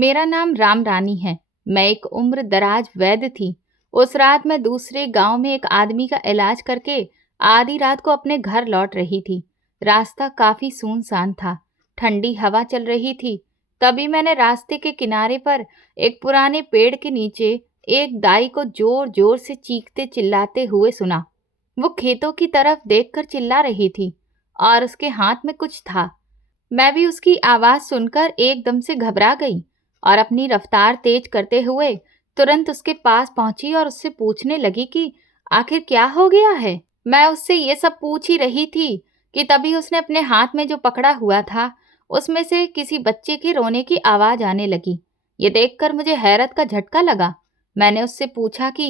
मेरा नाम राम रानी है। मैं एक उम्र दराज वैद्य थी। उस रात मैं दूसरे गांव में एक आदमी का इलाज करके आधी रात को अपने घर लौट रही थी। रास्ता काफी सुनसान था। ठंडी हवा चल रही थी। तभी मैंने रास्ते के किनारे पर एक पुराने पेड़ के नीचे एक दाई को जोर जोर से चीखते चिल्लाते हुए सुना। वो खेतों की तरफ देखकर चिल्ला रही थी और उसके हाथ में कुछ था। मैं भी उसकी आवाज सुनकर एकदम से घबरा गई और अपनी रफ्तार तेज करते हुए तुरंत उसके पास पहुंची और उससे पूछने लगी कि आखिर क्या हो गया है। मैं उससे ये सब पूछ ही रही थी कि तभी उसने अपने हाथ में जो पकड़ा हुआ था उसमें से किसी बच्चे के रोने की आवाज आने लगी। ये देखकर मुझे हैरत का झटका लगा। मैंने उससे पूछा कि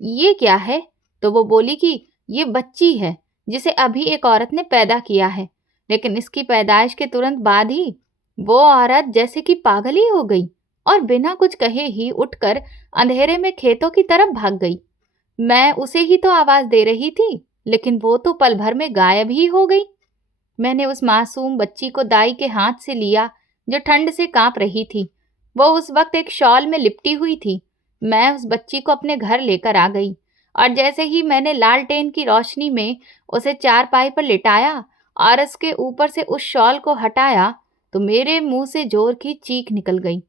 ये क्या है, तो वो बोली कि ये बच्ची है जिसे अभी एक औरत ने पैदा किया है, लेकिन इसकी पैदाइश के तुरंत बाद ही वो औरत जैसे कि पागल ही हो गई और बिना कुछ कहे ही उठकर अंधेरे में खेतों की तरफ भाग गई। मैं उसे ही तो आवाज दे रही थी, लेकिन वो तो पल भर में गायब ही हो गई। मैंने उस मासूम बच्ची को दाई के हाथ से लिया जो ठंड से कांप रही थी। वो उस वक्त एक शॉल में लिपटी हुई थी। मैं उस बच्ची को अपने घर लेकर आ गई और जैसे ही मैंने लालटेन की रोशनी में उसे चारपाई पर लिटाया और उसके ऊपर से उस शॉल को हटाया तो मेरे मुंह से जोर की चीख निकल गई।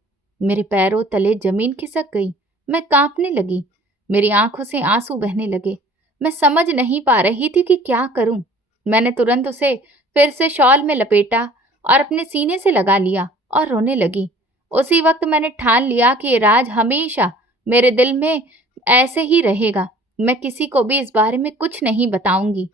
मेरे पैरों तले जमीन खिसक गई। मैं कांपने लगी। मेरी आंखों से आंसू बहने लगे। मैं समझ नहीं पा रही थी कि क्या करूं। मैंने तुरंत उसे फिर से शॉल में लपेटा और अपने सीने से लगा लिया और रोने लगी। उसी वक्त मैंने ठान लिया कि ये राज हमेशा मेरे दिल में ऐसे ही रहेगा। मैं किसी को भी इस बारे में कुछ नहीं बताऊंगी।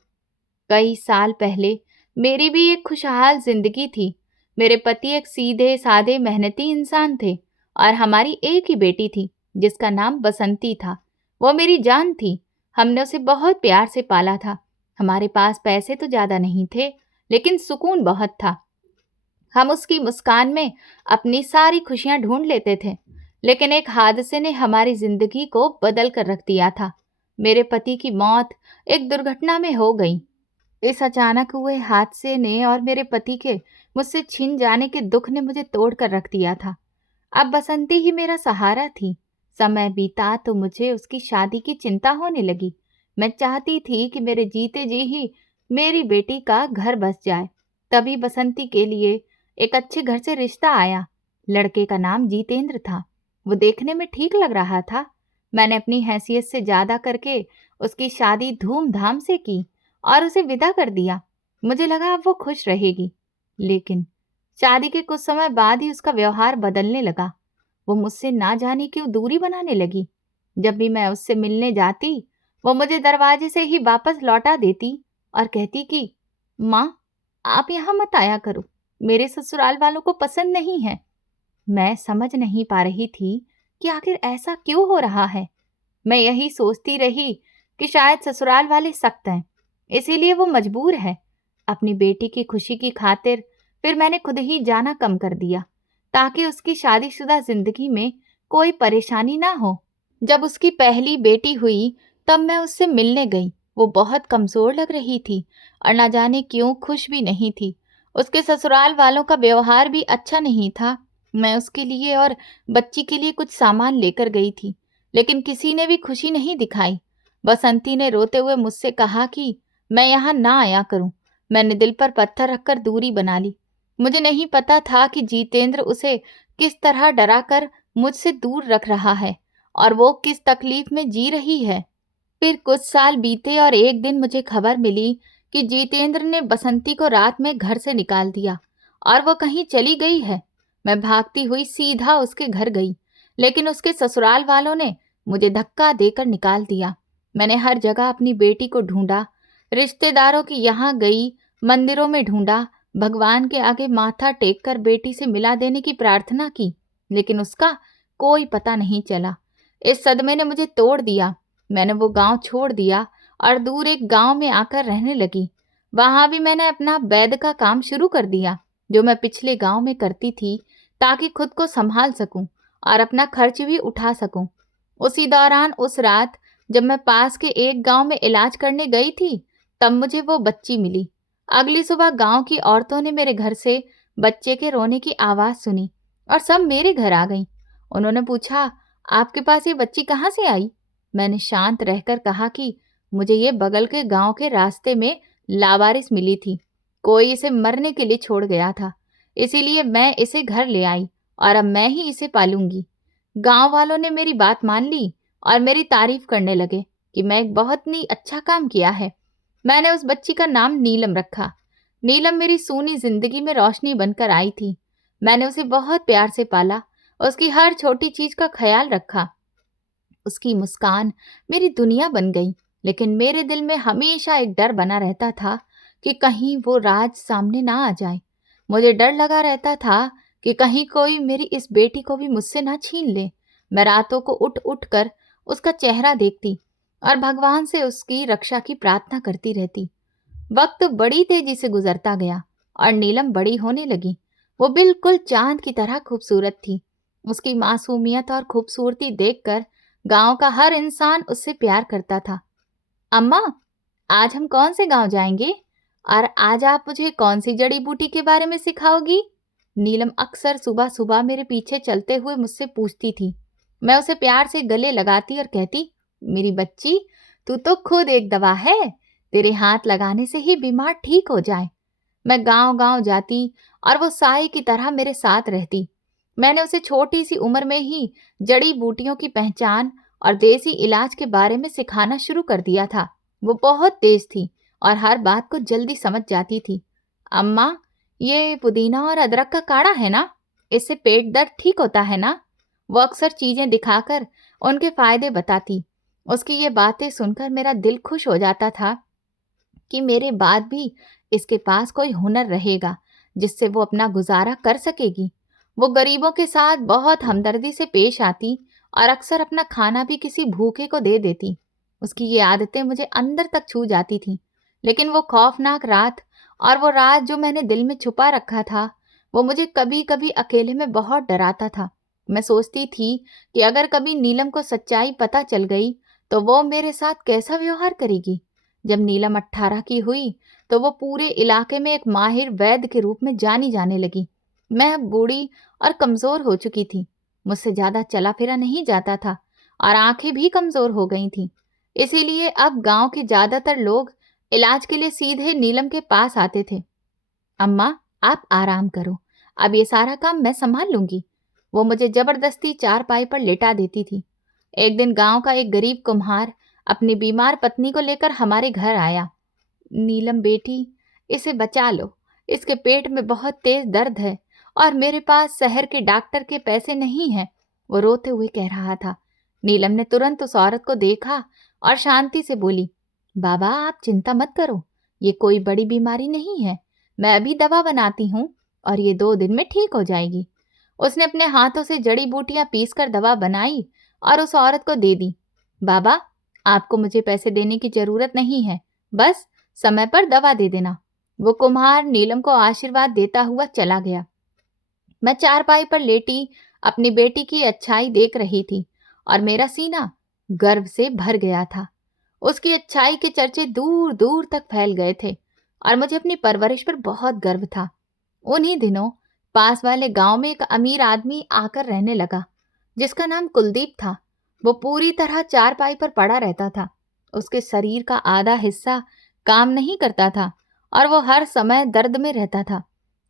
कई साल पहले मेरी भी एक खुशहाल जिंदगी थी। मेरे पति एक सीधे साधे मेहनती इंसान थे और हमारी एक ही बेटी थी जिसका नाम बसंती था। वो मेरी जान थी। हमने उसे बहुत प्यार से पाला था। हमारे पास पैसे तो ज्यादा नहीं थे, लेकिन सुकून बहुत था। हम उसकी मुस्कान में अपनी सारी खुशियां ढूंढ लेते थे। लेकिन एक हादसे ने हमारी जिंदगी को बदल कर रख दिया था। मेरे पति की मौत एक दुर्घटना में हो गई। इस अचानक हुए हादसे ने और मेरे पति के मुझसे छिन जाने के दुख ने मुझे तोड़ कर रख दिया था। अब बसंती ही मेरा सहारा थी। समय बीता तो मुझे उसकी शादी की चिंता होने लगी। मैं चाहती थी कि मेरे जीते जी ही मेरी बेटी का घर बस जाए। तभी बसंती के लिए एक अच्छे घर से रिश्ता आया। लड़के का नाम जीतेंद्र था। वो देखने में ठीक लग रहा था। मैंने अपनी हैसियत से ज्यादा करके उसकी शादी धूमधाम से की और उसे विदा कर दिया। मुझे लगा अब वो खुश रहेगी, लेकिन शादी के कुछ समय बाद ही उसका व्यवहार बदलने लगा। वो मुझसे ना जाने क्यों दूरी बनाने लगी। जब भी मैं उससे मिलने जाती, वो मुझे दरवाजे से ही वापस लौटा देती और कहती कि माँ, आप यहाँ मत आया करो, मेरे ससुराल वालों को पसंद नहीं है। मैं समझ नहीं पा रही थी कि आखिर ऐसा क्यों हो रहा है। मैं यही सोचती रही कि शायद ससुराल वाले सख्त हैं, इसीलिए वो मजबूर है। अपनी बेटी की खुशी की खातिर फिर मैंने खुद ही जाना कम कर दिया ताकि उसकी शादीशुदा जिंदगी में कोई परेशानी ना हो। जब उसकी पहली बेटी हुई तब मैं उससे मिलने गई। वो बहुत कमजोर लग रही थी और न जाने क्यों खुश भी नहीं थी। उसके ससुराल वालों का व्यवहार भी अच्छा नहीं था। मैं उसके लिए और बच्ची के लिए कुछ सामान लेकर गई थी, लेकिन किसी ने भी खुशी नहीं दिखाई। बसंती ने रोते हुए मुझसे कहा कि मैं यहाँ ना आया करूं। मैंने दिल पर पत्थर रखकर दूरी बना ली। मुझे नहीं पता था कि जीतेंद्र उसे किस तरह डराकर मुझसे दूर रख रहा है और वो किस तकलीफ में जी रही है। फिर कुछ साल बीते और एक दिन मुझे खबर मिली कि जीतेंद्र ने बसंती को रात में घर से निकाल दिया और वो कहीं चली गई है। मैं भागती हुई सीधा उसके घर गई, लेकिन उसके ससुराल वालों ने मुझे धक्का देकर निकाल दिया। मैंने हर जगह अपनी बेटी को ढूंढा, रिश्तेदारों के यहाँ गई, मंदिरों में ढूंढा, भगवान के आगे माथा टेक कर बेटी से मिला देने की प्रार्थना की, लेकिन उसका कोई पता नहीं चला। इस सदमे ने मुझे तोड़ दिया। मैंने वो गांव छोड़ दिया और दूर एक गांव में आकर रहने लगी। वहां भी मैंने अपना वैद्य का काम शुरू कर दिया, जो मैं पिछले गांव में करती थी, ताकि खुद को संभाल सकूं और अपना खर्च भी उठा सकूं। उसी दौरान उस रात जब मैं पास के एक गांव में इलाज करने गई थी, तब मुझे वो बच्ची मिली। अगली सुबह गांव की औरतों ने मेरे घर से बच्चे के रोने की आवाज सुनी और सब मेरे घर आ गईं। उन्होंने पूछा, आपके पास ये बच्ची कहाँ से आई? मैंने शांत रहकर कहा कि मुझे ये बगल के गांव के रास्ते में लावारिस मिली थी। कोई इसे मरने के लिए छोड़ गया था, इसीलिए मैं इसे घर ले आई और अब मैं ही इसे पालूंगी। गांव वालों ने मेरी बात मान ली और मेरी तारीफ करने लगे कि मैं एक बहुत ही अच्छा काम किया है। मैंने उस बच्ची का नाम नीलम रखा। नीलम मेरी सूनी जिंदगी में रोशनी बनकर आई थी। मैंने उसे बहुत प्यार से पाला, उसकी हर छोटी चीज का ख्याल रखा। उसकी मुस्कान मेरी दुनिया बन गई, लेकिन मेरे दिल में हमेशा एक डर बना रहता था कि कहीं वो राज सामने ना आ जाए। मुझे डर लगा रहता था कि कहीं कोई मेरी इस बेटी को भी मुझसे ना छीन ले। मैं रातों को उठ उठ कर उसका चेहरा देखती और भगवान से उसकी रक्षा की प्रार्थना करती रहती। वक्त बड़ी तेजी से गुजरता गया और नीलम बड़ी होने लगी। वो बिल्कुल चांद की तरह खूबसूरत थी। उसकी मासूमियत और खूबसूरती देखकर गांव का हर इंसान उससे प्यार करता था। अम्मा, आज हम कौन से गांव जाएंगे? और आज आप मुझे कौन सी जड़ी बूटी के बारे में सिखाओगी? नीलम अक्सर सुबह सुबह मेरे पीछे चलते हुए मुझसे पूछती थी। मैं उसे प्यार से गले लगाती और कहती, मेरी बच्ची, तू तो खुद एक दवा है। तेरे हाथ लगाने से ही बीमार ठीक हो जाए। मैं गांव गांव जाती और वो साए की तरह मेरे साथ रहती। मैंने उसे छोटी सी उम्र में ही जड़ी बूटियों की पहचान और देसी इलाज के बारे में सिखाना शुरू कर दिया था। वो बहुत तेज थी और हर बात को जल्दी समझ जाती थी। अम्मा, ये पुदीना और अदरक का काढ़ा है ना? इससे पेट दर्द ठीक होता है ना? वो अक्सर चीजें दिखाकर उनके फायदे बताती। उसकी ये बातें सुनकर मेरा दिल खुश हो जाता था कि मेरे बाद भी इसके पास कोई हुनर रहेगा जिससे वो अपना गुजारा कर सकेगी। वो गरीबों के साथ बहुत हमदर्दी से पेश आती और अक्सर अपना खाना भी किसी भूखे को दे देती। उसकी ये आदतें मुझे अंदर तक छू जाती थीं। लेकिन वो खौफनाक रात और वो रात जो मैंने दिल में छुपा रखा था, वो मुझे कभी कभी अकेले में बहुत डराता था। मैं सोचती थी कि अगर कभी नीलम को सच्चाई पता चल गई तो वो मेरे साथ कैसा व्यवहार करेगी। जब नीलम 18 की हुई तो वो पूरे इलाके में एक माहिर वैद्य के रूप में जानी जाने लगी। मैं अब बूढ़ी और कमजोर हो चुकी थी। मुझसे ज्यादा चला फिरा नहीं जाता था और आंखें भी कमजोर हो गई थीं। इसीलिए अब गांव के ज्यादातर लोग इलाज के लिए सीधे नीलम के पास आते थे। अम्मा, आप आराम करो, अब ये सारा काम मैं संभाल लूंगी। वो मुझे जबरदस्ती चारपाई पर लेटा देती थी। एक दिन गांव का एक गरीब कुम्हार अपनी बीमार पत्नी को लेकर हमारे घर आया। नीलम बेटी, इसे बचा लो, इसके पेट में बहुत तेज दर्द है और मेरे पास शहर के डॉक्टर के पैसे नहीं हैं, वो रोते हुए कह रहा था। नीलम ने तुरंत उस औरत को देखा और शांति से बोली, बाबा, आप चिंता मत करो, ये कोई बड़ी बीमारी नहीं है। मैं अभी दवा बनाती हूँ और ये 2 दिन में ठीक हो जाएगी। उसने अपने हाथों से जड़ी बूटियां पीसकर दवा बनाई और उस औरत को दे दी। बाबा, आपको मुझे पैसे देने की जरूरत नहीं है, बस समय पर दवा दे देना। वो कुम्हार नीलम को आशीर्वाद देता हुआ चला गया। मैं चारपाई पर लेटी अपनी बेटी की अच्छाई देख रही थी और मेरा सीना गर्व से भर गया था। उसकी अच्छाई के चर्चे दूर दूर तक फैल गए थे और मुझे अपनी परवरिश पर बहुत गर्व था। उन्हीं दिनों पास वाले गांव में एक अमीर आदमी आकर रहने लगा, जिसका नाम कुलदीप था। वो पूरी तरह चारपाई पर पड़ा रहता था। उसके शरीर का आधा हिस्सा काम नहीं करता था और वो हर समय दर्द में रहता था।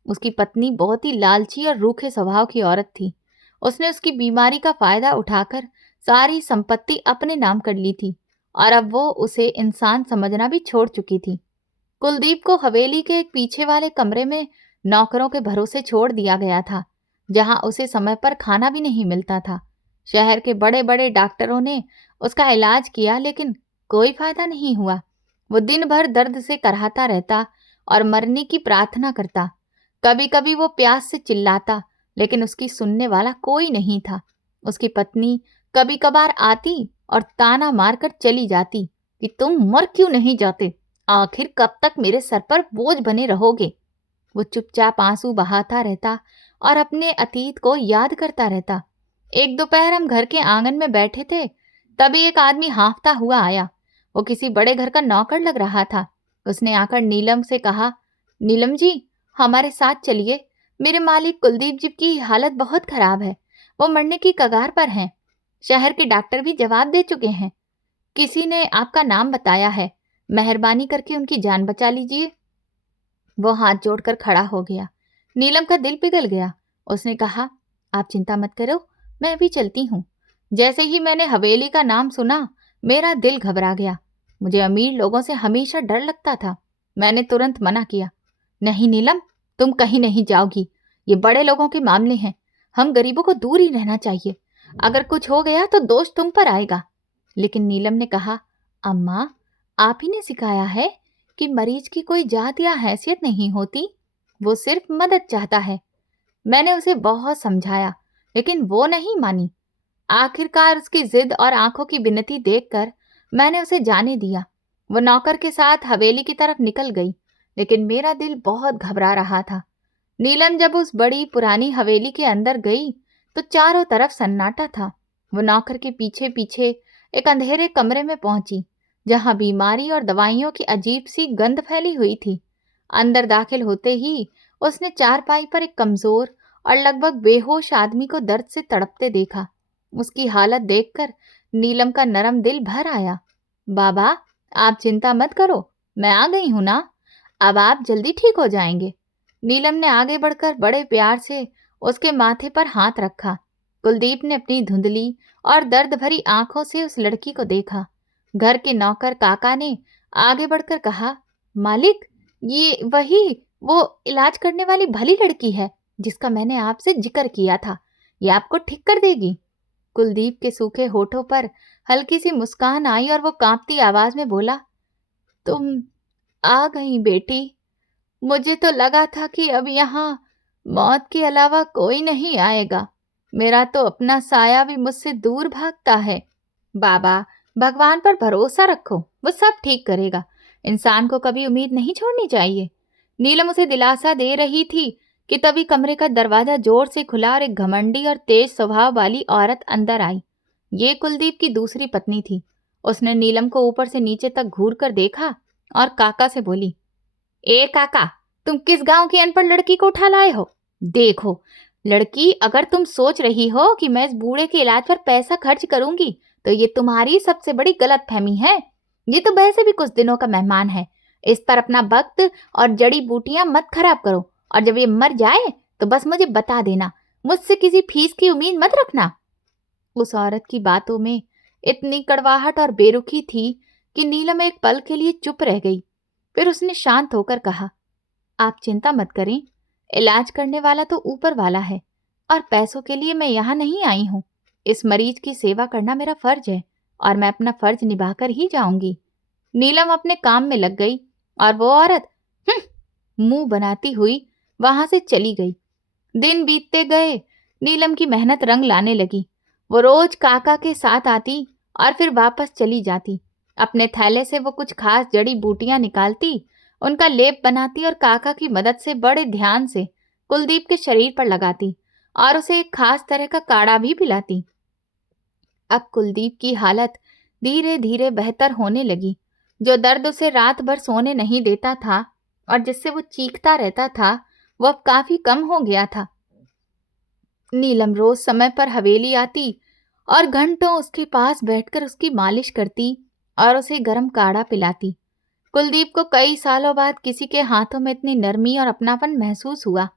उसकी पत्नी बहुत ही लालची और रूखे स्वभाव की औरत थी। उसने उसकी बीमारी का फायदा उठाकर सारी संपत्ति अपने नाम कर ली थी और अब वो उसे इंसान समझना भी छोड़ चुकी थी। कुलदीप को हवेली के एक पीछे वाले कमरे में नौकरों के भरोसे छोड़ दिया गया था, जहां उसे समय पर खाना भी नहीं मिलता था। शहर के बड़े बड़े डॉक्टरों ने उसका इलाज किया, लेकिन कोई फायदा नहीं हुआ। वो दिन भर दर्द से कराहता रहता और मरने की प्रार्थना करता। कभी कभी वो प्यास से चिल्लाता, लेकिन उसकी सुनने वाला कोई नहीं था। उसकी पत्नी कभी कभार आती और ताना मारकर चली जाती कि तुम मर क्यों नहीं जाते, आखिर कब तक मेरे सर पर बोझ बने रहोगे। वो चुपचाप आंसू बहाता रहता और अपने अतीत को याद करता रहता। एक दोपहर हम घर के आंगन में बैठे थे, तभी एक आदमी हाँफता हुआ आया। वो किसी बड़े घर का नौकर लग रहा था। उसने आकर नीलम से कहा, नीलम जी, हमारे साथ चलिए, मेरे मालिक कुलदीप जी की हालत बहुत खराब है। वो मरने की कगार पर हैं। शहर के डॉक्टर भी जवाब दे चुके हैं। किसी ने आपका नाम बताया है। मेहरबानी करके उनकी जान बचा लीजिए। वो हाथ जोड़कर खड़ा हो गया। नीलम का दिल पिघल गया। उसने कहा, आप चिंता मत करो, मैं अभी चलती हूँ। जैसे ही मैंने हवेली का नाम सुना, मेरा दिल घबरा गया। मुझे अमीर लोगों से हमेशा डर लगता था। मैंने तुरंत मना किया। नहीं नीलम, तुम कहीं नहीं जाओगी। ये बड़े लोगों के मामले हैं। हम गरीबों को दूर ही रहना चाहिए। अगर कुछ हो गया तो दोष तुम पर आएगा। लेकिन नीलम ने कहा, अम्मा, आप ही ने सिखाया है कि मरीज की कोई जात या हैसियत नहीं होती, वो सिर्फ मदद चाहता है। मैंने उसे बहुत समझाया, लेकिन वो नहीं मानी। आखिरकार उसकी जिद और आंखों की विनती देखकर मैंने उसे जाने दिया। वो नौकर के साथ हवेली की तरफ निकल गई, लेकिन मेरा दिल बहुत घबरा रहा था। नीलम जब उस बड़ी पुरानी हवेली के अंदर गई तो चारों तरफ सन्नाटा था। वो नौकर के पीछे पीछे एक अंधेरे कमरे में पहुंची, जहां बीमारी और दवाइयों की अजीब सी गंध फैली हुई थी। अंदर दाखिल होते ही उसने चारपाई पर एक कमजोर और लगभग बेहोश आदमी को दर्द से तड़पते देखा। उसकी हालत देखकर नीलम का नरम दिल भर आया। बाबा, आप चिंता मत करो, मैं आ गई हूं ना। अब आप जल्दी ठीक हो जाएंगे। नीलम ने आगे बढ़कर बड़े प्यार से उसके माथे पर हाथ रखा। कुलदीप ने अपनी धुंधली और दर्द भरी आंखों से उस लड़की को देखा। घर के नौकर काका ने आगे बढ़कर कहा, मालिक, ये वही वो इलाज करने वाली भली लड़की है जिसका मैंने आपसे जिक्र किया था। ये आपको ठीक कर देगी। कुलदीप के सूखे होठों पर हल्की सी मुस्कान आई और वो कांपती आवाज में बोला, तुम आ गई बेटी। मुझे तो लगा था कि अब यहाँ मौत के अलावा कोई नहीं आएगा। मेरा तो अपना साया भी मुझसे दूर भागता है। बाबा, भगवान पर भरोसा रखो, वो सब ठीक करेगा। इंसान को कभी उम्मीद नहीं छोड़नी चाहिए। नीलम उसे दिलासा दे रही थी कि तभी कमरे का दरवाजा जोर से खुला और एक घमंडी और तेज स्वभाव वाली औरत अंदर आई। ये कुलदीप की दूसरी पत्नी थी। उसने नीलम को ऊपर से नीचे तक घूर कर देखा और काका से बोली, ए काका, तुम किस गांव की अनपढ़ लड़की को उठा लाए हो? देखो लड़की, अगर तुम सोच रही हो कि मैं इस बूढ़े के इलाज पर पैसा खर्च करूंगी तो ये तुम्हारी सबसे बड़ी गलतफहमी है। ये तो वैसे भी कुछ दिनों का मेहमान है। इस पर अपना वक्त और जड़ी बूटियां मत खराब करो, और जब ये मर जाए तो बस मुझे बता देना। मुझसे किसी फीस की उम्मीद मत रखना। उस औरत की बातों में इतनी कड़वाहट और बेरुखी थी कि नीलम एक पल के लिए चुप रह गई। फिर उसने शांत होकर कहा, आप चिंता मत करें। इलाज करने वाला तो ऊपर वाला है, और पैसों के लिए मैं यहाँ नहीं आई हूँ। इस मरीज की सेवा करना मेरा फर्ज है, और मैं अपना फर्ज निभाकर ही जाऊंगी। नीलम अपने काम में लग गई और वो औरत मुंह बनाती हुई वहां से चली गई। दिन बीतते गए। नीलम की मेहनत रंग लाने लगी। वो रोज काका के साथ आती और फिर वापस चली जाती। अपने थैले से वो कुछ खास जड़ी बूटियां निकालती, उनका लेप बनाती और काका की मदद से बड़े ध्यान से कुलदीप के शरीर पर लगाती और उसे एक खास तरह का काढ़ा भी पिलाती। अब कुलदीप की हालत धीरे धीरे बेहतर होने लगी। जो दर्द उसे रात भर सोने नहीं देता था और जिससे वो चीखता रहता था, वो अब काफी कम हो गया था। नीलम रोज समय पर हवेली आती और घंटों उसके पास बैठकर उसकी मालिश करती और उसे गर्म काढ़ा पिलाती। कुलदीप को कई सालों बाद किसी के हाथों में इतनी नरमी और अपनापन महसूस हुआ।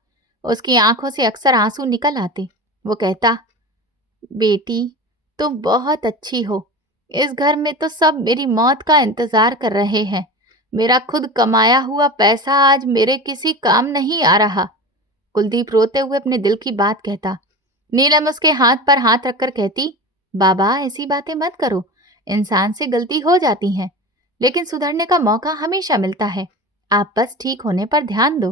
उसकी आंखों से अक्सर आंसू निकल आते। वो कहता, बेटी, तुम बहुत अच्छी हो। इस घर में तो सब मेरी मौत का इंतजार कर रहे हैं। मेरा खुद कमाया हुआ पैसा आज मेरे किसी काम नहीं आ रहा। कुलदीप रोते हुए अपने दिल की बात कहता। नीलम उसके हाथ पर हाथ रखकर कहती, बाबा, ऐसी बातें मत करो। इंसान से गलती हो जाती है, लेकिन सुधरने का मौका हमेशा मिलता है। आप बस ठीक होने पर ध्यान दो।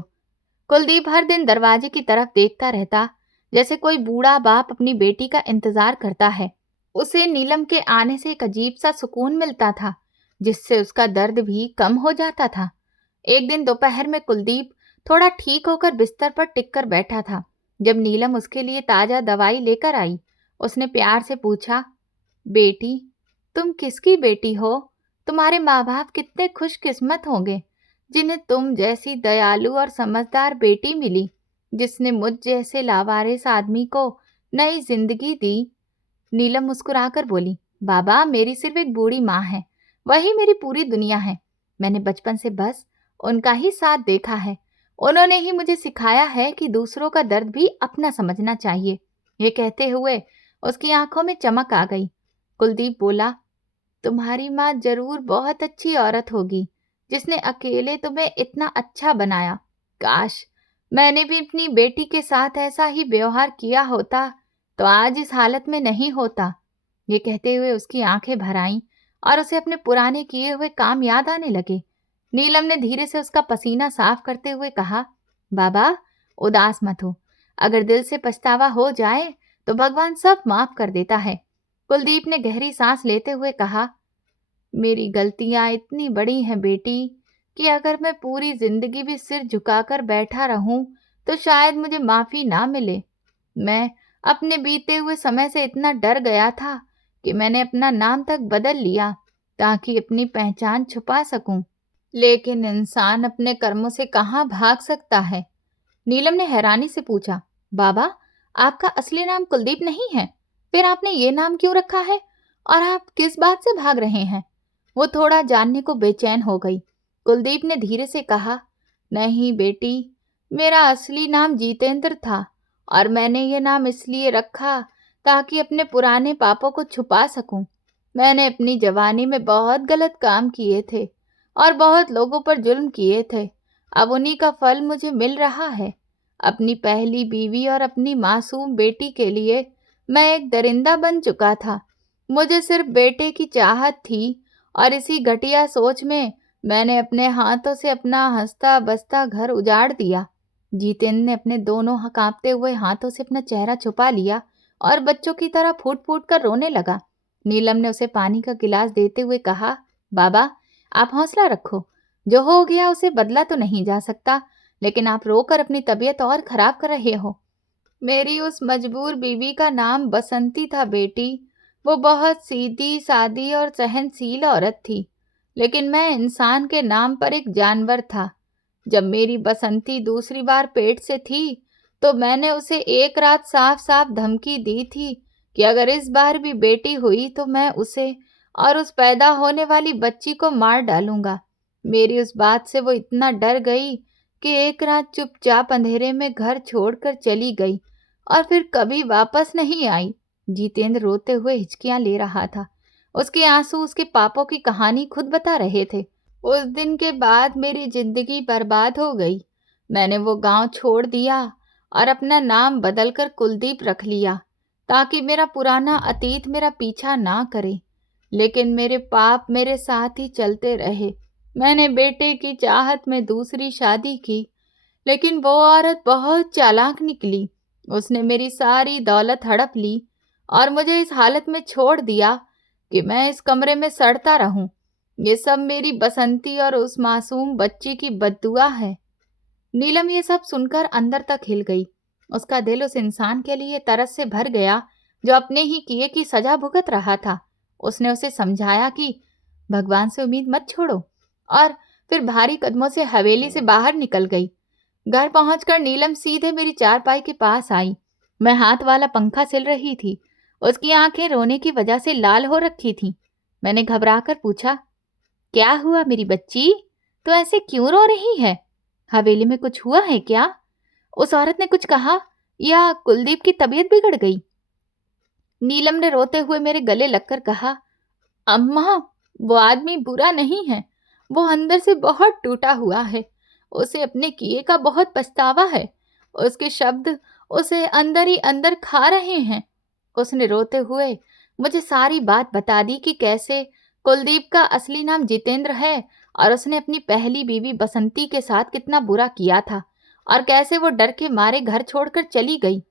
कुलदीप हर दिन दरवाजे की तरफ देखता रहता, जैसे कोई बूढ़ा बाप अपनी बेटी का इंतजार करता है। उसे नीलम के आने से एक अजीब सा सुकून मिलता था, जिससे उसका दर्द भी कम हो जाता था। एक दिन दोपहर में कुलदीप थोड़ा ठीक होकर बिस्तर पर टिककर बैठा था, जब नीलम उसके लिए ताजा दवाई लेकर आई। उसने प्यार से पूछा, बेटी, तुम किसकी बेटी हो? तुम्हारे माँ बाप कितने खुशकिस्मत होंगे जिन्हें तुम जैसी दयालु और समझदार बेटी मिली। जिसने मुझ जैसे लावारिस आदमी को नई जिंदगी दी। नीलम मुस्कुराकर बोली, बाबा मेरी सिर्फ एक बूढ़ी माँ है, वही मेरी पूरी दुनिया है। मैंने बचपन से बस उनका ही साथ देखा है। उन्होंने ही मुझे सिखाया है कि दूसरों का दर्द भी अपना समझना चाहिए। ये कहते हुए उसकी आंखों में चमक आ गई। कुलदीप बोला, तुम्हारी माँ जरूर बहुत अच्छी औरत होगी, जिसने अकेले तुम्हें इतना अच्छा बनाया। काश मैंने भी अपनी बेटी के साथ ऐसा ही व्यवहार किया होता तो आज इस हालत में नहीं होता। ये कहते हुए उसकी आंखें भर आईं और उसे अपने पुराने किए हुए काम याद आने लगे। नीलम ने धीरे से उसका पसीना साफ करते हुए कहा, बाबा उदास मत हो। अगर दिल से पछतावा हो जाए तो भगवान सब माफ कर देता है। कुलदीप ने गहरी सांस लेते हुए कहा, मेरी गलतियां इतनी बड़ी हैं बेटी कि अगर मैं पूरी जिंदगी भी सिर झुकाकर बैठा रहूं तो शायद मुझे माफी ना मिले। मैं अपने बीते हुए समय से इतना डर गया था कि मैंने अपना नाम तक बदल लिया ताकि अपनी पहचान छुपा सकूं। लेकिन इंसान अपने कर्मों से कहाँ भाग सकता है? नीलम ने हैरानी से पूछा, बाबा आपका असली नाम कुलदीप नहीं है, फिर आपने ये नाम क्यों रखा है और आप किस बात से भाग रहे हैं? वो थोड़ा जानने को बेचैन हो गई। कुलदीप ने धीरे से कहा, नहीं बेटी, मेरा असली नाम जितेंद्र था और मैंने ये नाम इसलिए रखा ताकि अपने पुराने पापों को छुपा सकूं। मैंने अपनी जवानी में बहुत गलत काम किए थे और बहुत लोगों पर जुल्म किए थे। अब उन्हीं का फल मुझे मिल रहा है। अपनी पहली बीवी और अपनी मासूम बेटी के लिए मैं एक दरिंदा बन चुका था। मुझे सिर्फ बेटे की चाहत थी और इसी घटिया सोच में मैंने अपने हाथों से अपना हंसता बसता घर उजाड़ दिया। जितेंद्र ने अपने दोनों कांपते हुए हाथों से अपना चेहरा छुपा लिया और बच्चों की तरह फूट फूट कर रोने लगा। नीलम ने उसे पानी का गिलास देते हुए कहा, बाबा आप हौसला रखो। जो हो गया उसे बदला तो नहीं जा सकता, लेकिन आप रोकर अपनी तबीयत और खराब कर रहे हो। मेरी उस मजबूर बीवी का नाम बसंती था बेटी। वो बहुत सीधी सादी और सहनशील औरत थी, लेकिन मैं इंसान के नाम पर एक जानवर था। जब मेरी बसंती दूसरी बार पेट से थी तो मैंने उसे एक रात साफ साफ धमकी दी थी कि अगर इस बार भी बेटी हुई तो मैं उसे और उस पैदा होने वाली बच्ची को मार डालूंगा। मेरी उस बात से वो इतना डर गई कि एक रात चुपचाप अंधेरे में घर छोड़कर चली गई और फिर कभी वापस नहीं आई। जितेंद्र रोते हुए हिचकियां ले रहा था। उसके आंसू उसके पापों की कहानी खुद बता रहे थे। उस दिन के बाद मेरी जिंदगी बर्बाद हो गई। मैंने वो गांव छोड़ दिया और अपना नाम बदलकर कुलदीप रख लिया ताकि मेरा पुराना अतीत मेरा पीछा ना करे। लेकिन मेरे पाप मेरे साथ ही चलते रहे। मैंने बेटे की चाहत में दूसरी शादी की, लेकिन वो औरत बहुत चालाक निकली। उसने मेरी सारी दौलत हड़प ली और मुझे इस हालत में छोड़ दिया कि मैं इस कमरे में सड़ता रहूं। ये सब मेरी बसंती और उस मासूम बच्ची की बद्दुआ है। नीलम ये सब सुनकर अंदर तक हिल गई। उसका दिल उस इंसान के लिए तरस से भर गया जो अपने ही किए की सजा भुगत रहा था। उसने उसे समझाया कि भगवान से उम्मीद मत छोड़ो और फिर भारी कदमों से हवेली से बाहर निकल गई। घर पहुंचकर नीलम सीधे मेरी चारपाई के पास आई। मैं हाथ वाला पंखा सिल रही थी। उसकी आंखें रोने की वजह से लाल हो रखी थीं। मैंने घबराकर पूछा, क्या हुआ मेरी बच्ची? तो ऐसे क्यों रो रही है? हवेली में कुछ हुआ है क्या? उस औरत ने कुछ कहा या कुलदीप की तबीयत बिगड़ गई? नीलम ने रोते हुए मेरे गले लगकर कहा, अम्मा वो आदमी बुरा नहीं है। वो अंदर से बहुत टूटा हुआ है। उसे अपने किए का बहुत पछतावा है। उसके शब्द उसे अंदर ही अंदर खा रहे हैं। उसने रोते हुए मुझे सारी बात बता दी कि कैसे कुलदीप का असली नाम जितेंद्र है और उसने अपनी पहली बीवी बसंती के साथ कितना बुरा किया था और कैसे वो डर के मारे घर छोड़कर चली गई।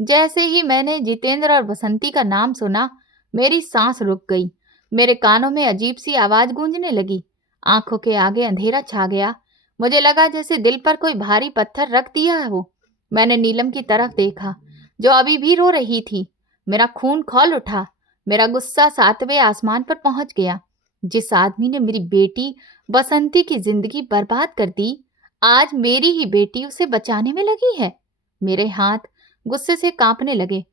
जैसे ही मैंने जितेंद्र और बसंती का नाम सुना, मेरी सांस रुक गई। मेरे कानों में अजीब सी आवाज गूंजने लगी। आंखों के आगे अंधेरा छा गया। मुझे लगा जैसे दिल पर कोई भारी पत्थर रख दिया हो। मैंने नीलम की तरफ देखा जो अभी भी रो रही थी। मेरा खून खौल उठा। मेरा गुस्सा 7वें आसमान पर पहुंच गया। जिस आदमी ने मेरी बेटी बसंती की जिंदगी बर्बाद कर दी, आज मेरी ही बेटी उसे बचाने में लगी है। मेरे हाथ गुस्से से कांपने लगे।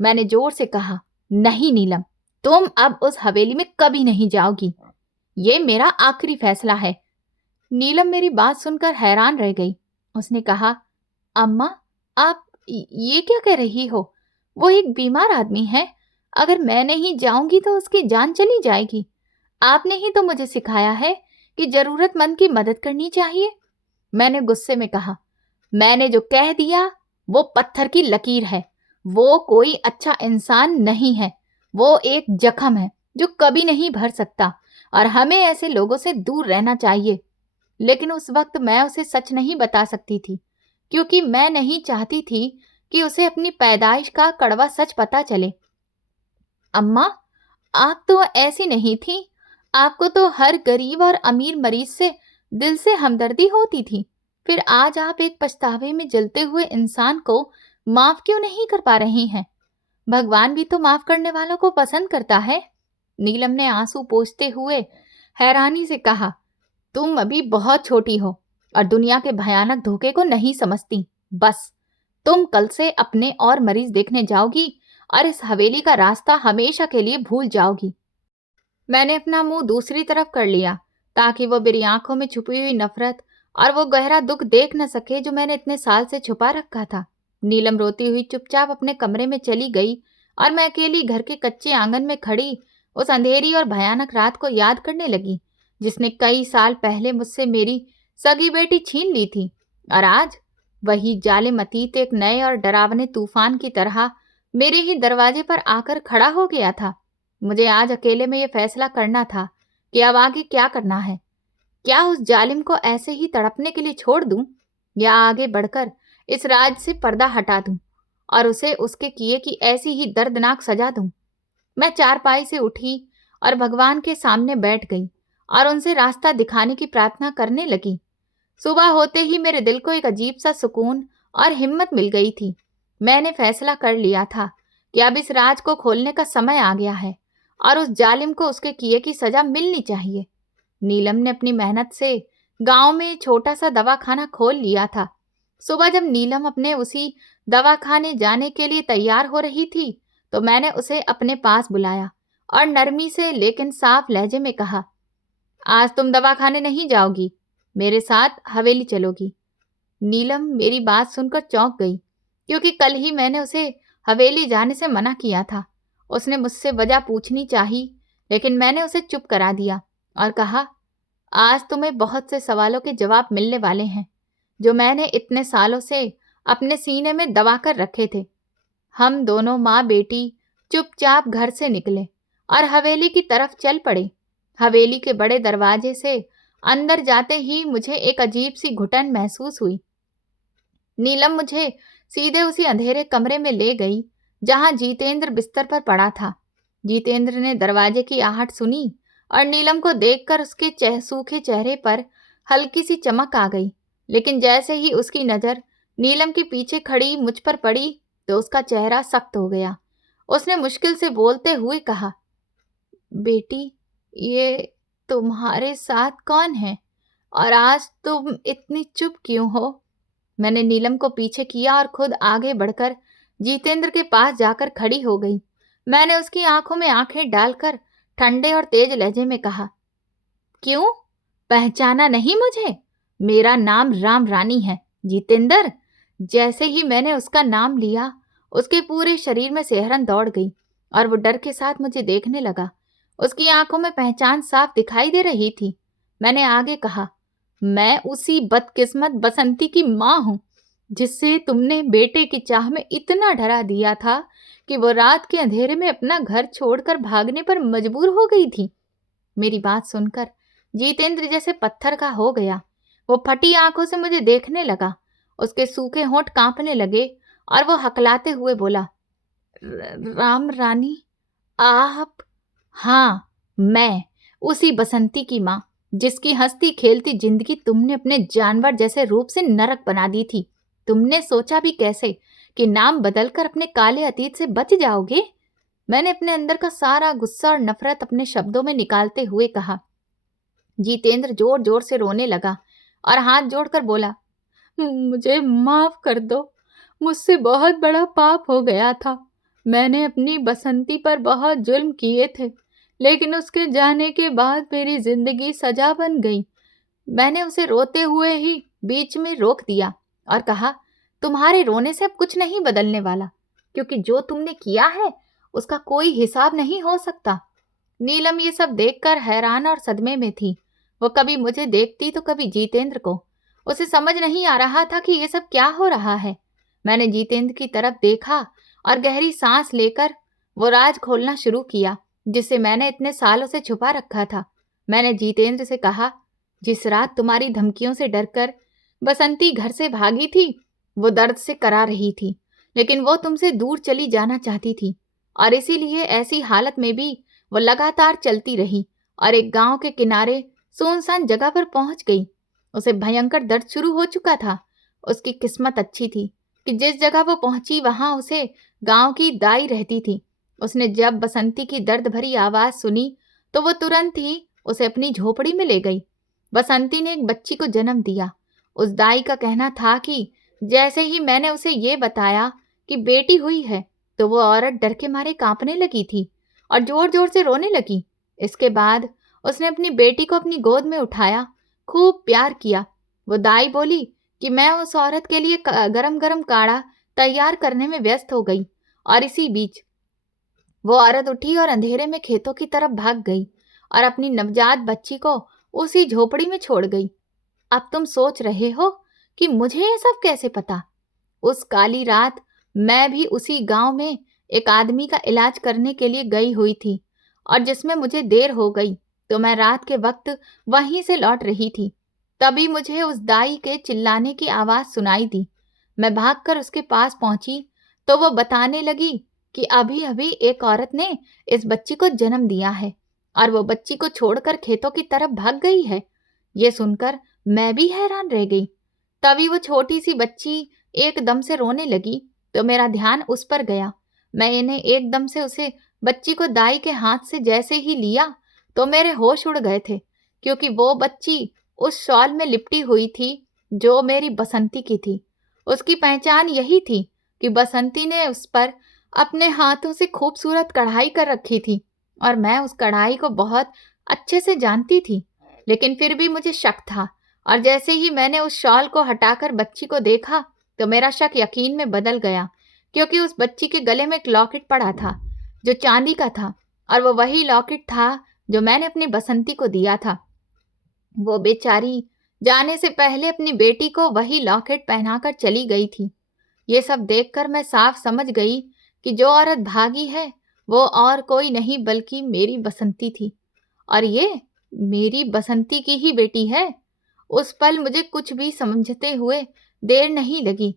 मैंने जोर से कहा, नहीं नीलम, तुम अब उस हवेली में कभी नहीं जाओगी। ये मेरा आखिरी फैसला है। नीलम मेरी बात सुनकर हैरान रह गई। उसने कहा, अम्मा, आप ये क्या कह रही हो? वो एक बीमार आदमी है। अगर मैं नहीं जाऊंगी तो उसकी जान चली जाएगी। आपने ही तो मुझे सिखाया है कि जरूरतमंद की मदद करनी चाहिए। मैंने गुस्से में कहा, मैंने जो कह दिया वो पत्थर की लकीर है। वो कोई अच्छा इंसान नहीं है। वो एक जख्म है जो कभी नहीं भर सकता और हमें ऐसे लोगों से दूर रहना चाहिए। लेकिन उस वक्त मैं उसे सच नहीं बता सकती थी, क्योंकि मैं नहीं चाहती थी कि उसे अपनी पैदाइश का कड़वा सच पता चले। अम्मा, आप तो ऐसी नहीं थी। आपको तो हर गरीब और अमीर मरीज से दिल से हमदर्दी होती थी। फिर आज आप एक पछतावे में जलते हुए इंसान को माफ क्यों नहीं कर पा रही हैं? भगवान भी तो माफ करने वालों को पसंद करता है। नीलम ने आंसू पोंछते हुए हैरानी से कहा, तुम अभी बहुत छोटी हो और दुनिया के भयानक धोखे को नहीं समझती। बस तुम कल से अपने और मरीज देखने जाओगी और इस हवेली का रास्ता हमेशा के लिए भूल जाओगी। मैंने अपना मुंह दूसरी तरफ कर लिया ताकि वो मेरी आंखों में छुपी हुई नफरत और वो गहरा दुख देख न सके जो मैंने इतने साल से छुपा रखा था। नीलम रोती हुई चुपचाप अपने कमरे में चली गई और मैं अकेली घर के कच्चे आंगन में खड़ी उस अंधेरी और भयानक रात को याद करने लगी, जिसने कई साल पहले मुझसे मेरी सगी बेटी छीन ली थी। और आज वही जालिम अतीत एक नए और डरावने तूफान की तरह मेरे ही दरवाजे पर आकर खड़ा हो गया था। मुझे आज अकेले में यह फैसला करना था कि अब आगे क्या करना है। क्या उस जालिम को ऐसे ही तड़पने के लिए छोड़ दूं या आगे बढ़कर इस राज से पर्दा हटा दूं और उसे उसके किए की ऐसी ही दर्दनाक सजा दूं। मैं चारपाई से उठी और भगवान के सामने बैठ गई और उनसे रास्ता दिखाने की प्रार्थना करने लगी। सुबह होते ही मेरे दिल को एक अजीब सा सुकून और हिम्मत मिल गई थी। मैंने फैसला कर लिया था कि अब इस राज को खोलने का समय आ गया है और उस जालिम को उसके किए की सजा मिलनी चाहिए। नीलम ने अपनी मेहनत से गांव में छोटा सा दवाखाना खोल लिया था। सुबह जब नीलम अपने उसी दवाखाने जाने के लिए तैयार हो रही थी तो मैंने उसे अपने पास बुलाया और नरमी से लेकिन साफ लहजे में कहा, आज तुम दवाखाने नहीं जाओगी, मेरे साथ हवेली चलोगी। नीलम मेरी बात सुनकर चौंक गई, क्योंकि कल ही मैंने उसे हवेली जाने से मना किया था। उसने मुझसे वजह पूछनी चाही, लेकिन मैंने उसे चुप करा दिया और कहा, आज तुम्हें बहुत से सवालों के जवाब मिलने वाले हैं जो मैंने इतने सालों से अपने सीने में दबा कर रखे थे। हम दोनों माँ बेटी चुपचाप घर से निकले और हवेली की तरफ चल पड़े। हवेली के बड़े दरवाजे से अंदर जाते ही मुझे एक अजीब सी घुटन महसूस हुई। नीलम मुझे सीधे उसी अंधेरे कमरे में ले गई जहां जितेंद्र बिस्तर पर पड़ा था। जितेंद्र ने दरवाजे की आहट सुनी और नीलम को देखकर उसके सूखे चेहरे पर हल्की सी चमक आ गई। लेकिन जैसे ही उसकी नजर नीलम के पीछे खड़ी मुझ पर पड़ी तो उसका चेहरा सख्त हो गया। उसने मुश्किल से बोलते हुए कहा, बेटी, ये तुम्हारे साथ कौन है और आज तुम इतनी चुप क्यों हो? मैंने नीलम को पीछे किया और खुद आगे बढ़कर जितेंद्र के पास जाकर खड़ी हो गई। मैंने उसकी आंखों में आंखें डालकर ठंडे और तेज लहजे में कहा, क्यों, पहचाना नहीं मुझे? मेरा नाम राम रानी है, जितेंद्र। जैसे ही मैंने उसका नाम लिया उसके पूरे शरीर में सिहरन दौड़ गई और वो डर के साथ मुझे देखने लगा। उसकी आंखों में पहचान साफ दिखाई दे रही थी। मैंने आगे कहा, मैं उसी बदकिस्मत बसंती की माँ हूं जिससे तुमने बेटे की चाह में इतना डरा दिया था कि वो रात के अंधेरे में अपना घर छोड़कर भागने पर मजबूर हो गई थी। मेरी बात सुनकर जितेंद्र जैसे पत्थर का हो गया। वो फटी आंखों से मुझे देखने लगा। उसके सूखे होंठ कांपने लगे और वो हकलाते हुए बोला, राम रानी, आप? हाँ, मैं, उसी बसंती की माँ जिसकी हंसती खेलती जिंदगी तुमने अपने जानवर जैसे रूप से नरक बना दी थी। तुमने सोचा भी कैसे कि नाम बदलकर अपने काले अतीत से बच जाओगे? मैंने अपने अंदर का सारा गुस्सा और नफरत अपने शब्दों में निकालते हुए कहा। जितेंद्र जोर जोर से रोने लगा और हाथ जोड़कर बोला, मुझे माफ कर दो, मुझसे बहुत बड़ा पाप हो गया था। मैंने अपनी बसंती पर बहुत जुल्म किए थे, लेकिन उसके जाने के बाद मेरी जिंदगी सजा बन गई। मैंने उसे रोते हुए ही बीच में रोक दिया और कहा, तुम्हारे रोने से अब कुछ नहीं बदलने वाला, क्योंकि जो तुमने किया है उसका कोई हिसाब नहीं हो सकता। नीलम ये सब देखकर हैरान और सदमे में थी। वो कभी मुझे देखती तो कभी जितेंद्र को। उसे समझ नहीं आ रहा था कि ये सब क्या हो रहा है। मैंने जितेंद्र की तरफ देखा और गहरी सांस लेकर वो राज खोलना शुरू किया जिसे मैंने इतने सालों से छुपा रखा था। मैंने जितेंद्र से कहा, जिस रात तुम्हारी धमकियों से डरकर बसंती घर से भागी थी, वो दर्द से करा रही थी, लेकिन वो तुमसे दूर चली जाना चाहती थी और इसीलिए ऐसी हालत में भी वो लगातार चलती रही और एक गांव के किनारे सुनसान जगह पर पहुंच गई। उसे भयंकर दर्द शुरू हो चुका था। उसकी किस्मत अच्छी थी कि जिस जगह वो पहुंची वहां उसे गांव की दाई रहती थी। उसने जब बसंती की दर्द भरी आवाज सुनी तो वो तुरंत ही उसे अपनी झोपड़ी में ले गई। बसंती ने एक बच्ची को जन्म दिया। उस दाई का कहना था कि जैसे ही मैंने उसे ये बताया कि बेटी हुई है तो वो औरत डर के मारे कांपने लगी थी और जोर जोर से रोने लगी। इसके बाद उसने अपनी बेटी को अपनी गोद में उठाया, खूब प्यार किया। वो दाई बोली कि मैं उस औरत के लिए गरम गरम काढ़ा तैयार करने में व्यस्त हो गई और इसी बीच वो औरत उठी और अंधेरे में खेतों की तरफ भाग गई और अपनी नवजात बच्ची को उसी झोपड़ी में छोड़ गई। अब तुम सोच रहे हो कि मुझे ये सब कैसे पता? उस काली रात मैं भी उसी गांव में एक आदमी का इलाज करने के लिए गई हुई थी और जिसमें मुझे देर हो गई तो मैं रात के वक्त वहीं से लौट रही थी। तभी मुझे उस दाई के चिल्लाने की आवाज सुनाई दी। मैं भागकर उसके पास पहुंची तो वो बताने लगी कि अभी अभी एक औरत ने इस बच्ची को जन्म दिया है और वो बच्ची को छोड़कर खेतों की तरफ भाग गई है। ये सुनकर मैं भी हैरान रह गई। तभी वो छोटी सी बच्ची एकदम से रोने लगी तो मेरा ध्यान उस पर गया। मैंने एकदम से उसे बच्ची को दाई के हाथ से जैसे ही लिया तो मेरे होश उड़ गए थे, क्योंकि वो बच्ची उस शॉल में लिपटी हुई थी जो मेरी बसंती की थी। उसकी पहचान यही थी कि बसंती ने उस पर अपने हाथों से खूबसूरत कढ़ाई कर रखी थी और मैं उस कढ़ाई को बहुत अच्छे से जानती थी, लेकिन फिर भी मुझे शक था। और जैसे ही मैंने उस शॉल को हटाकर बच्ची को देखा तो मेरा शक यकीन में बदल गया, क्योंकि उस बच्ची के गले में एक लॉकेट पड़ा था जो चांदी का था और वो वही लॉकेट था जो मैंने अपनी बसंती को दिया था। वो बेचारी जाने से पहले अपनी बेटी को वही लॉकेट पहनाकर चली गई थी। ये सब देखकर मैं साफ समझ गई कि जो औरत भागी है वो और कोई नहीं बल्कि मेरी बसंती थी और ये मेरी बसंती की ही बेटी है। उस पल मुझे कुछ भी समझते हुए देर नहीं लगी।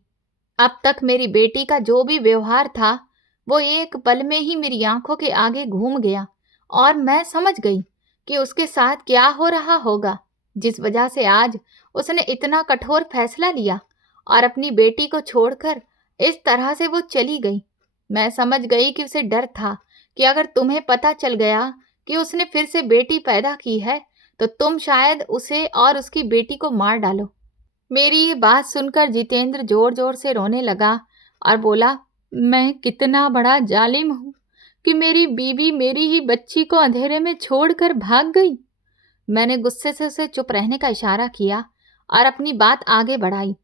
अब तक मेरी बेटी का जो भी व्यवहार था वो एक पल में ही मेरी आंखों के आगे घूम गया और मैं समझ गई कि उसके साथ क्या हो रहा होगा, जिस वजह से आज उसने इतना कठोर फैसला लिया और अपनी बेटी को छोड़कर इस तरह से वो चली गई। मैं समझ गई कि उसे डर था कि अगर तुम्हें पता चल गया कि उसने फिर से बेटी पैदा की है तो तुम शायद उसे और उसकी बेटी को मार डालो। मेरी ये बात सुनकर जितेंद्र जोर जोर से रोने लगा और बोला, मैं कितना बड़ा जालिम हूँ कि मेरी बीवी मेरी ही बच्ची को अंधेरे में छोड़कर भाग गई। मैंने गुस्से से उसे चुप रहने का इशारा किया और अपनी बात आगे बढ़ाई।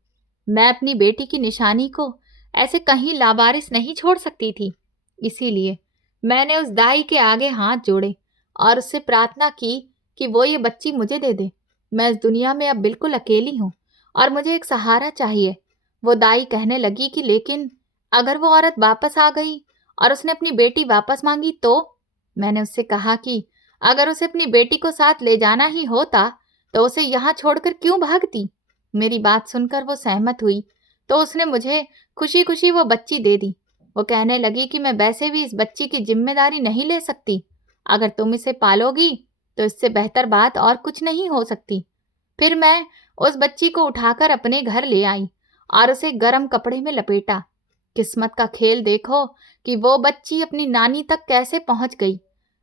मैं अपनी बेटी की निशानी को ऐसे कहीं लावारिस नहीं छोड़ सकती थी, इसीलिए मैंने उस दाई के आगे हाथ जोड़े और उससे प्रार्थना की कि वो ये बच्ची मुझे दे दे। मैं इस दुनिया में अब बिल्कुल अकेली हूँ और मुझे एक सहारा चाहिए। वो दाई कहने लगी कि लेकिन अगर वो औरत वापस आ गई और उसने अपनी बेटी वापस मांगी तो? मैंने उससे कहा कि अगर उसे अपनी बेटी को साथ ले जाना ही होता तो उसे यहाँ छोड़कर क्यों भागती। मेरी बात सुनकर वो सहमत हुई तो उसने मुझे खुशी खुशी वो बच्ची दे दी। वो कहने लगी कि मैं वैसे भी इस बच्ची की जिम्मेदारी नहीं ले सकती। अगर तुम इसे पालोगी तो इससे बेहतर बात और कुछ नहीं हो सकती। फिर मैं उस बच्ची को उठाकर अपने घर ले आई और उसे गर्म कपड़े में लपेटा। किस्मत का खेल देखो कि वो बच्ची अपनी नानी तक कैसे पहुंच गई।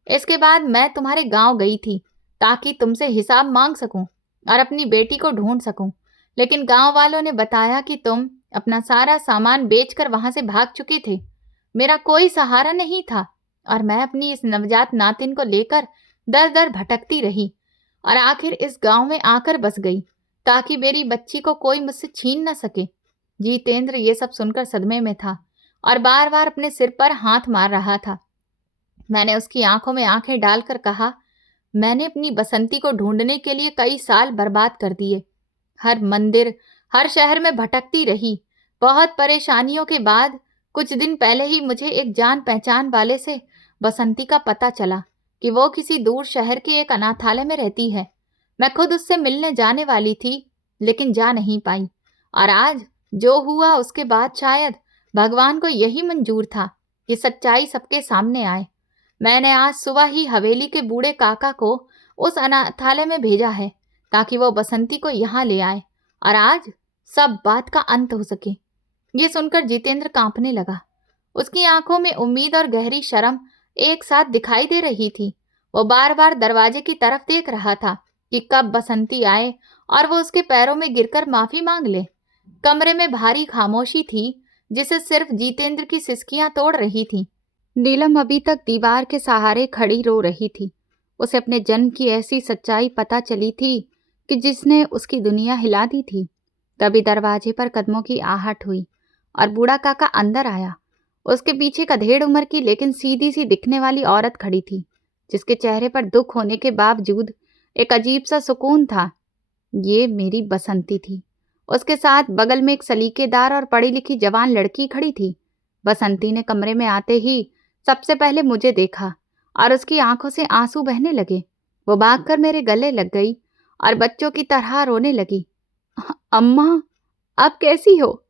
इसके बाद मैं तुम्हारे गांव गई थी ताकि तुमसे हिसाब मांग सकूं और अपनी बेटी को ढूंढ सकूं, लेकिन गांव वालों ने बताया कि तुम अपना सारा सामान बेचकर वहां से भाग चुके थे। मेरा कोई सहारा नहीं था और मैं अपनी इस नवजात नातिन को लेकर दर दर भटकती रही और आखिर इस गांव में आकर बस गई ताकि मेरी बच्ची को कोई मुझसे छीन न सके। जितेंद्र ये सब सुनकर सदमे में था और बार बार अपने सिर पर हाथ मार रहा था। मैंने उसकी आंखों में आंखें डालकर कहा, मैंने अपनी बसंती को ढूंढने के लिए कई साल बर्बाद कर दिए। हर मंदिर, हर शहर में भटकती रही। बहुत परेशानियों के बाद कुछ दिन पहले ही मुझे एक जान पहचान वाले से बसंती का पता चला कि वो किसी दूर शहर के एक अनाथालय में रहती है। मैं खुद उससे मिलने जाने वाली थी लेकिन जा नहीं पाई और आज जो हुआ उसके बाद शायद भगवान को यही मंजूर था कि सच्चाई सबके सामने आए। मैंने आज सुबह ही हवेली के बूढ़े काका को उस अनाथालय में भेजा है ताकि वो बसंती को यहाँ ले आए और आज सब बात का अंत हो सके। ये सुनकर जितेंद्र कांपने लगा। उसकी आंखों में उम्मीद और गहरी शर्म एक साथ दिखाई दे रही थी। वो बार बार दरवाजे की तरफ देख रहा था कि कब बसंती आए और वो उसके पैरों में गिरकर माफी मांग ले। कमरे में भारी खामोशी थी जिसे सिर्फ जितेंद्र की सिसकियां तोड़ रही थी। नीलम अभी तक दीवार के सहारे खड़ी रो रही थी। उसे अपने जन्म की ऐसी सच्चाई पता चली थी कि जिसने उसकी दुनिया हिला दी थी। तभी दरवाजे पर कदमों की आहट हुई और बूढ़ा काका अंदर आया। उसके पीछे एक अधेड़ उम्र की लेकिन सीधी सी दिखने वाली औरत खड़ी थी जिसके चेहरे पर दुख होने के बावजूद एक अजीब सा सुकून था। ये मेरी बसंती थी। उसके साथ बगल में एक सलीकेदार और पढ़ी लिखी जवान लड़की खड़ी थी। बसंती ने कमरे में आते ही सबसे पहले मुझे देखा और उसकी आंखों से आंसू बहने लगे। वो भागकर मेरे गले लग गई और बच्चों की तरह रोने लगी। अम्मा, आप कैसी हो?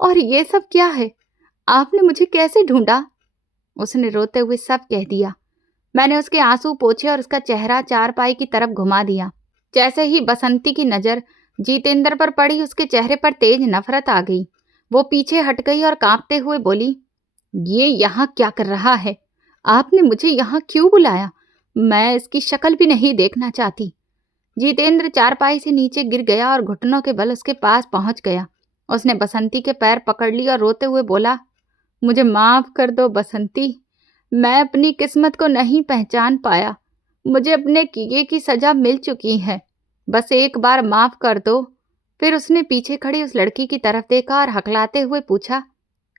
और ये सब क्या है? आपने मुझे कैसे ढूंढा? उसने रोते हुए सब कह दिया। मैंने उसके आंसू पोंछे और उसका चेहरा चारपाई की तरफ घुमा दिया। जैसे ही बसंती की नजर जितेंद्र पर पड़ी उसके चेहरे पर तेज नफरत आ गई। वो पीछे हट गई और कांपते हुए बोली, ये यहाँ क्या कर रहा है? आपने मुझे यहाँ क्यों बुलाया? मैं इसकी शक्ल भी नहीं देखना चाहती। जितेंद्र चारपाई से नीचे गिर गया और घुटनों के बल उसके पास पहुंच गया। उसने बसंती के पैर पकड़ ली और रोते हुए बोला, मुझे माफ कर दो बसंती, मैं अपनी किस्मत को नहीं पहचान पाया। मुझे अपने किए की सजा मिल चुकी है, बस एक बार माफ कर दो। फिर उसने पीछे खड़ी उस लड़की की तरफ देखा और हकलाते हुए पूछा,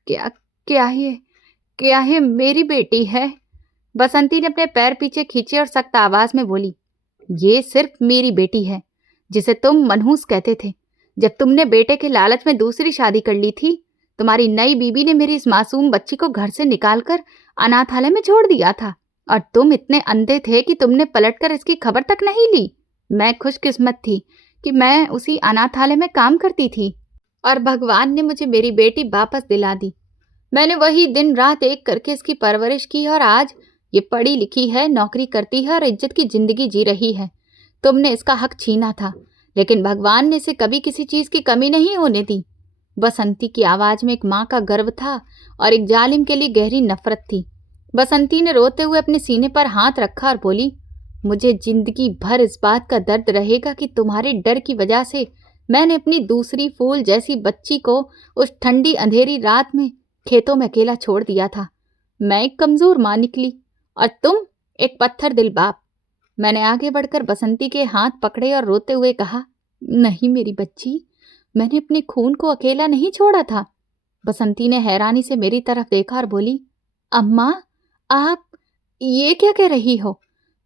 क्या क्या ये मेरी बेटी है? बसंती ने अपने पैर पीछे खींचे और सख्त आवाज में बोली, ये सिर्फ मेरी बेटी है जिसे तुम मनहूस कहते थे। जब तुमने बेटे के लालच में दूसरी शादी कर ली थी, तुम्हारी नई बीबी ने मेरी इस मासूम बच्ची को घर से निकालकर अनाथालय में छोड़ दिया था और तुम इतने अंधे थे कि तुमने पलटकर इसकी खबर तक नहीं ली। मैं खुशकिस्मत थी कि मैं उसी अनाथालय में काम करती थी और भगवान ने मुझे मेरी बेटी वापस दिला दी। मैंने वही दिन रात एक करके इसकी परवरिश की और आज ये पढ़ी लिखी है, नौकरी करती है और इज्जत की जिंदगी जी रही है। तुमने इसका हक छीना था लेकिन भगवान ने इसे कभी किसी चीज की कमी नहीं होने दी। बसंती की आवाज में एक माँ का गर्व था और एक जालिम के लिए गहरी नफरत थी। बसंती ने रोते हुए अपने सीने पर हाथ रखा और बोली, मुझे जिंदगी भर इस बात का दर्द रहेगा कि तुम्हारे डर की वजह से मैंने अपनी दूसरी फूल जैसी बच्ची को उस ठंडी अंधेरी रात में खेतों में अकेला छोड़ दिया था। मैं एक कमजोर मां निकली और तुम एक पत्थर दिल बाप। मैंने आगे बढ़कर बसंती के हाथ पकड़े और रोते हुए कहा, नहीं मेरी बच्ची, मैंने अपने खून को अकेला नहीं छोड़ा था। बसंती ने हैरानी से मेरी तरफ देखा और बोली, अम्मा, आप ये क्या कह रही हो?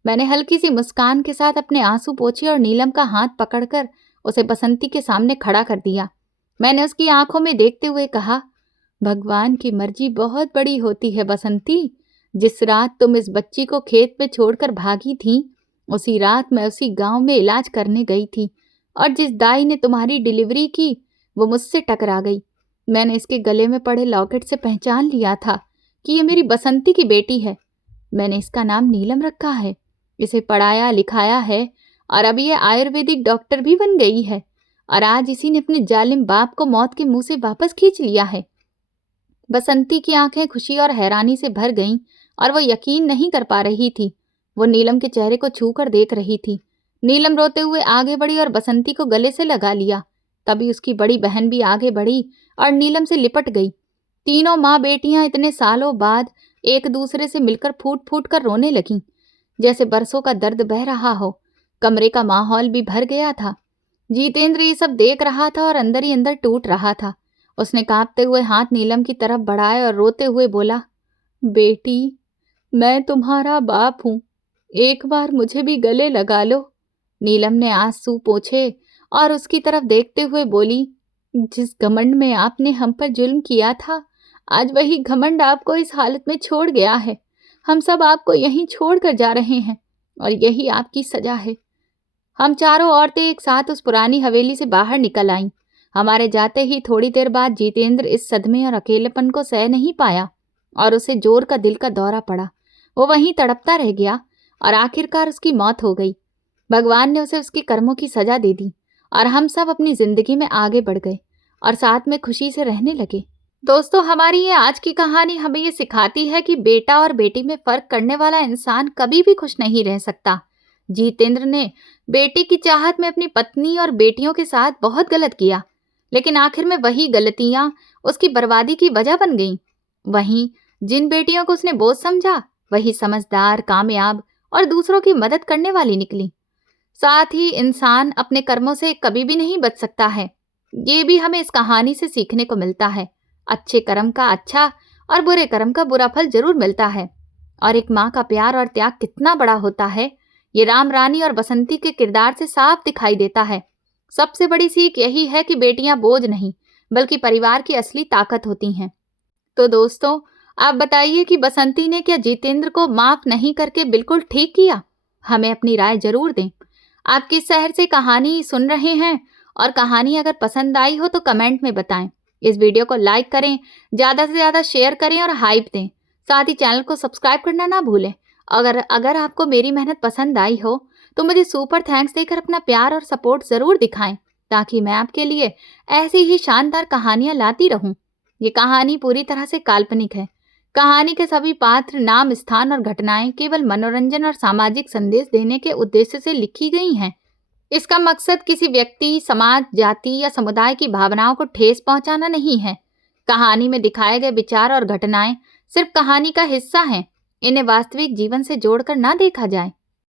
मैंने हल्की सी मुस्कान के साथ अपने आंसू पोंछे और नीलम का हाथ पकड़कर उसे बसंती के सामने खड़ा कर दिया। मैंने उसकी आंखों में देखते हुए कहा, भगवान की मर्जी बहुत बड़ी होती है बसंती। जिस रात तुम इस बच्ची को खेत में छोड़कर भागी थी, उसी रात मैं उसी गांव में इलाज करने गई थी और जिस दाई ने तुम्हारी डिलीवरी की वो मुझसे टकरा गई। मैंने इसके गले में पड़े लॉकेट से पहचान लिया था कि ये मेरी बसंती की बेटी है। मैंने इसका नाम नीलम रखा है, इसे पढ़ाया लिखाया है और अब ये आयुर्वेदिक डॉक्टर भी बन गई है और आज इसी ने अपने जालिम बाप को मौत के मुंह से वापस खींच लिया है। बसंती की आंखें खुशी और हैरानी से भर गईं और वो यकीन नहीं कर पा रही थी। वो नीलम के चेहरे को छू कर देख रही थी। नीलम रोते हुए आगे बढ़ी और बसंती को गले से लगा लिया। तभी उसकी बड़ी बहन भी आगे बढ़ी और नीलम से लिपट गई। तीनों माँ बेटियां इतने सालों बाद एक दूसरे से मिलकर फूट फूट कर रोने लगीं, जैसे बरसों का दर्द बह रहा हो। कमरे का माहौल भी भर गया था। जितेंद्र ये सब देख रहा था और अंदर ही अंदर टूट रहा था। उसने कांपते हुए हाथ नीलम की तरफ बढ़ाए और रोते हुए बोला, बेटी, मैं तुम्हारा बाप हूं, एक बार मुझे भी गले लगा लो। नीलम ने आंसू पोंछे और उसकी तरफ देखते हुए बोली, जिस घमंड में आपने हम पर जुल्म किया था, आज वही घमंड आपको इस हालत में छोड़ गया है। हम सब आपको यहीं छोड़ कर जा रहे हैं और यही आपकी सजा है। हम चारों औरतें एक साथ उस पुरानी हवेली से बाहर निकल आईं। हमारे जाते ही थोड़ी देर बाद जितेंद्र इस सदमे और अकेलेपन को सह नहीं पाया और उसे जोर का दिल का दौरा पड़ा। वो वहीं तड़पता रह गया और आखिरकार उसकी मौत हो गई। भगवान ने उसे उसके कर्मों की सजा दे दी और हम सब अपनी जिंदगी में आगे बढ़ गए और साथ में खुशी से रहने लगे। दोस्तों, हमारी ये आज की कहानी हमें ये सिखाती है कि बेटा और बेटी में फर्क करने वाला इंसान कभी भी खुश नहीं रह सकता। जितेंद्र ने बेटी की चाहत में अपनी पत्नी और बेटियों के साथ बहुत गलत किया, लेकिन आखिर में वही गलतियां उसकी बर्बादी की वजह बन गईं। वहीं जिन बेटियों को उसने बोझ समझा, वही समझदार, कामयाब और दूसरों की मदद करने वाली निकली। साथ ही इंसान अपने कर्मों से कभी भी नहीं बच सकता है। ये भी हमें इस कहानी से सीखने को मिलता है। अच्छे कर्म का अच्छा और बुरे कर्म का बुरा फल जरूर मिलता है। और एक माँ का प्यार और त्याग कितना बड़ा होता है, ये राम रानी और बसंती के किरदार से साफ दिखाई देता है। सबसे बड़ी सीख यही है कि बेटियां बोझ नहीं, बल्कि परिवार की असली ताकत होती हैं। तो दोस्तों, आप बताइए कि बसंती ने क्या जितेंद्र को माफ नहीं करके बिल्कुल ठीक किया? हमें अपनी राय जरूर दें। आप किस शहर से कहानी सुन रहे हैं और कहानी अगर पसंद आई हो तो कमेंट में बताएं। इस वीडियो को लाइक करें, ज़्यादा से ज़्यादा शेयर करें और हाइप दें। साथ ही चैनल को सब्सक्राइब करना ना भूलें। अगर आपको मेरी मेहनत पसंद आई हो तो मुझे सुपर थैंक्स देकर अपना प्यार और सपोर्ट ज़रूर दिखाएं, ताकि मैं आपके लिए ऐसी ही शानदार कहानियाँ लाती रहूं। ये कहानी पूरी तरह से काल्पनिक है। कहानी के सभी पात्र, नाम, स्थान और घटनाएं केवल मनोरंजन और सामाजिक संदेश देने के उद्देश्य से लिखी गई हैं। इसका मकसद किसी व्यक्ति, समाज, जाति या समुदाय की भावनाओं को ठेस पहुंचाना नहीं है। कहानी में दिखाए गए विचार और घटनाएं सिर्फ कहानी का हिस्सा हैं। इन्हें वास्तविक जीवन से जोड़कर ना देखा जाए।